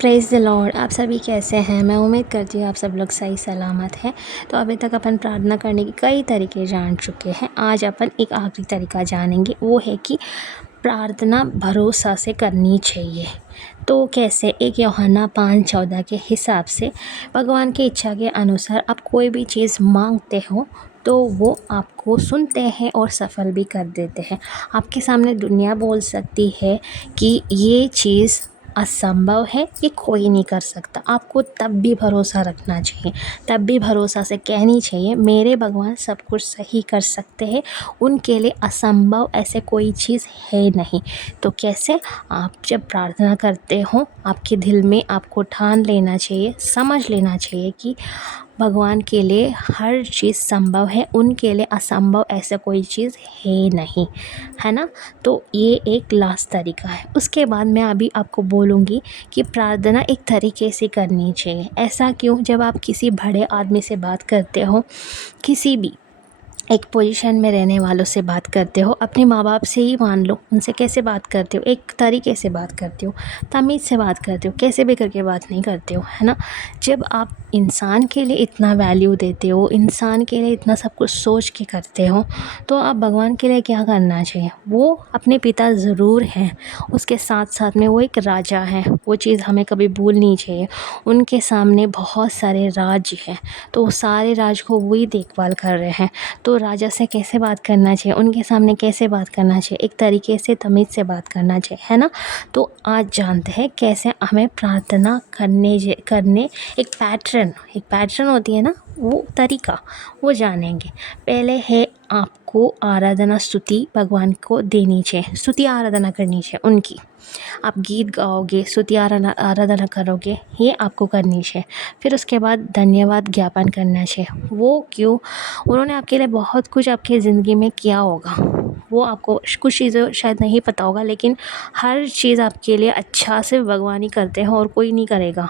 Praise the Lord. आप सभी कैसे हैं? मैं उम्मीद करती हूँ आप सब लोग सही सलामत हैं। तो अभी तक अपन प्रार्थना करने के कई तरीके जान चुके हैं। आज अपन एक आखिरी तरीका जानेंगे, वो है कि प्रार्थना भरोसा से करनी चाहिए। तो कैसे? एक यूहन्ना 5:14 के हिसाब से भगवान की इच्छा के अनुसार आप कोई भी चीज़ मांगते हो तो वो आपको सुनते हैं और सफल भी कर देते हैं। आपके सामने दुनिया बोल सकती है कि ये चीज़ असंभव है, ये कोई नहीं कर सकता। आपको तब भी भरोसा रखना चाहिए, तब भी भरोसा से कहनी चाहिए मेरे भगवान सब कुछ सही कर सकते हैं, उनके लिए असंभव ऐसे कोई चीज़ है नहीं। तो कैसे? आप जब प्रार्थना करते हो आपके दिल में आपको ठान लेना चाहिए, समझ लेना चाहिए कि भगवान के लिए हर चीज़ संभव है, उनके लिए असंभव ऐसा कोई चीज़ है नहीं, है ना? तो ये एक लास्ट तरीका है। उसके बाद मैं अभी आपको बोलूँगी कि प्रार्थना एक तरीके से करनी चाहिए। ऐसा क्यों? जब आप किसी बड़े आदमी से बात करते हो, किसी भी एक पोजीशन में रहने वालों से बात करते हो, अपने माँ बाप से ही मान लो, उनसे कैसे बात करते हो? एक तरीके से बात करते हो, तमीज़ से बात करते हो, कैसे भी करके बात नहीं करते हो, है ना? जब आप इंसान के लिए इतना वैल्यू देते हो, इंसान के लिए इतना सब कुछ सोच के करते हो, तो आप भगवान के लिए क्या करना चाहिए? वो अपने पिता ज़रूर हैं, उसके साथ साथ में वो एक राजा हैं, वो चीज़ हमें कभी भूलनी चाहिए। उनके सामने बहुत सारे राज्य हैं, तो सारे राज को वही देखभाल कर रहे हैं। तो राजा से कैसे बात करना चाहिए, उनके सामने कैसे बात करना चाहिए? एक तरीके से तमीज़ से बात करना चाहिए, है ना? तो आज जानते हैं कैसे हमें प्रार्थना करने एक पैटर्न होती है ना, वो तरीका, वो जानेंगे। पहले है आपको आराधना स्तुति भगवान को देनी चाहिए, स्तुति आराधना करनी चाहिए उनकी। आप गीत गाओगे, स्तुति आराधना करोगे, ये आपको करनी चाहिए। फिर उसके बाद धन्यवाद ज्ञापन करना चाहिए। वो क्यों? उन्होंने आपके लिए बहुत कुछ आपकी ज़िंदगी में किया होगा, वो आपको कुछ चीज़ें शायद नहीं पता होगा, लेकिन हर चीज़ आपके लिए अच्छा सिर्फ भगवान ही करते हैं और कोई नहीं करेगा।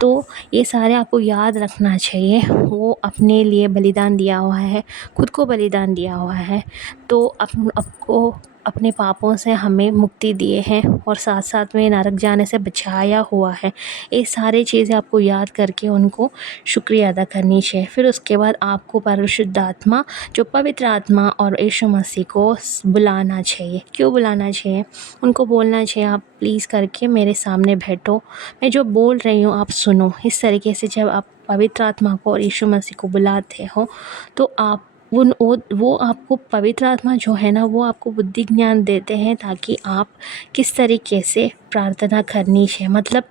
तो ये सारे आपको याद रखना चाहिए। वो अपने लिए बलिदान दिया हुआ है, खुद को बलिदान दिया हुआ है, तो आपको अपने पापों से हमें मुक्ति दिए हैं और साथ साथ में नरक जाने से बचाया हुआ है। ये सारी चीज़ें आपको याद करके उनको शुक्रिया अदा करनी चाहिए। फिर उसके बाद आपको परिशुद्ध आत्मा, जो पवित्र आत्मा और यीशु मसीह को बुलाना चाहिए। क्यों बुलाना चाहिए? उनको बोलना चाहिए आप प्लीज़ करके मेरे सामने बैठो, मैं जो बोल रही हूँ आप सुनो। इस तरीके से जब आप पवित्र आत्मा को और यीशु मसीह को बुलाते हो तो आप वो आपको पवित्र आत्मा जो है ना, वो आपको बुद्धि ज्ञान देते हैं ताकि आप किस तरीके से प्रार्थना करनी चाहिए, मतलब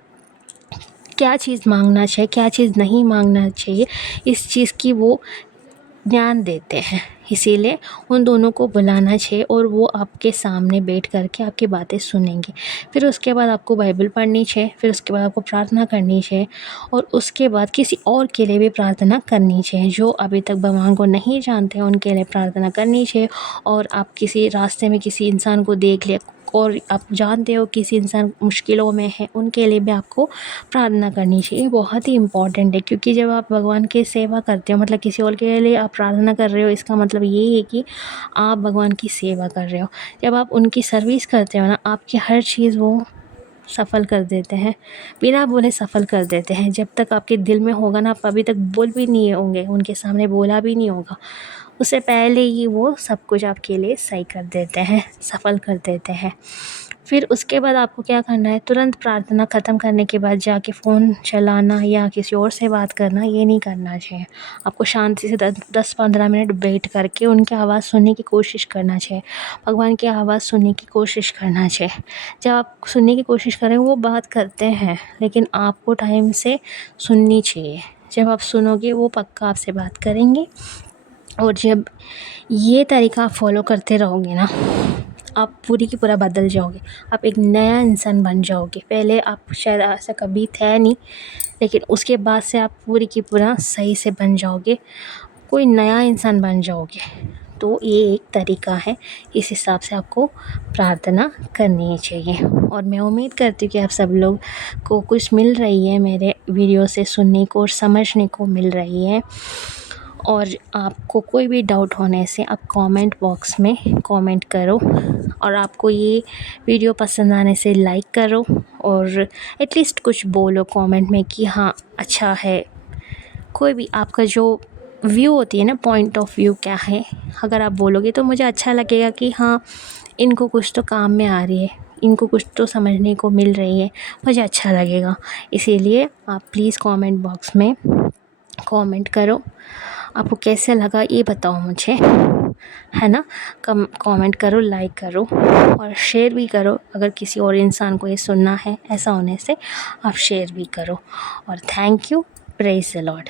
क्या चीज़ मांगना चाहिए, क्या चीज़ नहीं मांगना चाहिए, इस चीज़ की वो ज्ञान देते हैं। इसीलिए उन दोनों को बुलाना चाहिए और वो आपके सामने बैठ कर के आपकी बातें सुनेंगे। फिर उसके बाद आपको बाइबल पढ़नी चाहिए, फिर उसके बाद आपको प्रार्थना करनी चाहिए और उसके बाद किसी और के लिए भी प्रार्थना करनी चाहिए। जो अभी तक भगवान को नहीं जानते हैं उनके लिए प्रार्थना करनी चाहिए। और आप किसी रास्ते में किसी इंसान को देख लिया और आप जानते हो किसी इंसान मुश्किलों में है, उनके लिए भी आपको प्रार्थना करनी चाहिए। बहुत ही इम्पॉर्टेंट है, क्योंकि जब आप भगवान की सेवा करते हो, मतलब किसी और के लिए आप प्रार्थना कर रहे हो, इसका मतलब ये है कि आप भगवान की सेवा कर रहे हो। जब आप उनकी सर्विस करते हो ना, आपकी हर चीज़ वो सफल कर देते हैं, बिना बोले सफल कर देते हैं। जब तक आपके दिल में होगा ना, आप अभी तक बोल भी नहीं होंगे, उनके सामने बोला भी नहीं होगा, उससे पहले ही वो सब कुछ आपके लिए सही कर देते हैं, सफल कर देते हैं। फिर उसके बाद आपको क्या करना है? तुरंत प्रार्थना ख़त्म करने के बाद जाके फ़ोन चलाना या किसी और से बात करना, ये नहीं करना चाहिए। आपको शांति से 10-15 मिनट बैठ कर के उनकी आवाज़ सुनने की कोशिश करना चाहिए, भगवान की आवाज़ सुनने की कोशिश करना चाहिए। जब आप सुनने की कोशिश करें, वो बात करते हैं, लेकिन आपको टाइम से सुननी चाहिए। जब आप सुनोगे, वो पक्का आपसे बात करेंगे। और जब ये तरीका आप फॉलो करते रहोगे ना, आप पूरी की पूरा बदल जाओगे, आप एक नया इंसान बन जाओगे। पहले आप शायद ऐसा कभी थे नहीं, लेकिन उसके बाद से आप पूरी की पूरा सही से बन जाओगे, कोई नया इंसान बन जाओगे। तो ये एक तरीका है, इस हिसाब से आपको प्रार्थना करनी चाहिए। और मैं उम्मीद करती हूँ कि आप सब लोग को कुछ मिल रही है, मेरे वीडियो से सुनने को और समझने को मिल रही है। और आपको कोई भी डाउट होने से आप कमेंट बॉक्स में कमेंट करो, और आपको ये वीडियो पसंद आने से लाइक करो, और एटलीस्ट कुछ बोलो कमेंट में कि हाँ अच्छा है। कोई भी आपका जो व्यू होती है ना, पॉइंट ऑफ व्यू क्या है, अगर आप बोलोगे तो मुझे अच्छा लगेगा कि हाँ इनको कुछ तो काम में आ रही है, इनको कुछ तो समझने को मिल रही है, मुझे अच्छा लगेगा। इसीलिए आप प्लीज़ कमेंट बॉक्स में कमेंट करो, आपको कैसे लगा ये बताओ मुझे, है ना। कमेंट करो, लाइक करो और शेयर भी करो। अगर किसी और इंसान को ये सुनना है ऐसा होने से, आप शेयर भी करो। और thank you. Praise the Lord.